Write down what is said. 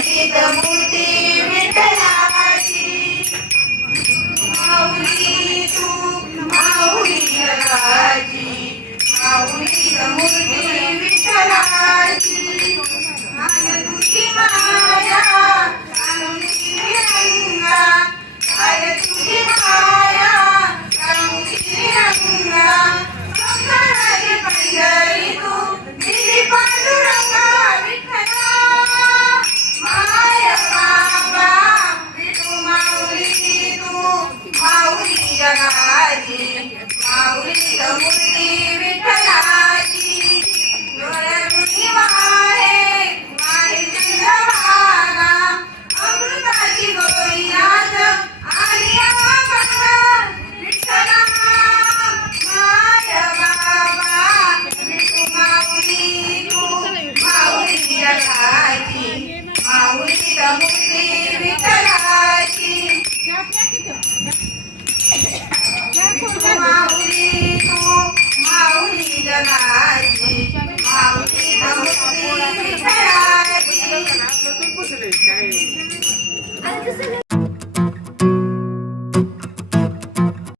माऊलीत मूर्ती विठ्ठलाची, माऊली तू माऊली जगाची, माऊलीत मूर्ती विठ्ठलाची, आय तुझी माया रंगी रंगा, आय तुझी माया रंगी रंगा, मंगळाची पंढरी तू दिली पांडुरंगा विठ्ठला, माय बाबा विठू माऊली तू माऊली जगाची, माऊलीत मूर्ती विठ्ठलाची, डोळ्यातून वाहे वाहे चंद्रभागा, अमृताची गोळी आज आली आम्हाला विठ्ठला, माय बाबा विठू माऊली तू माऊली जगाची, माऊलीत मूर्ती विठ्ठलाची, माऊली तू माऊली जगाची.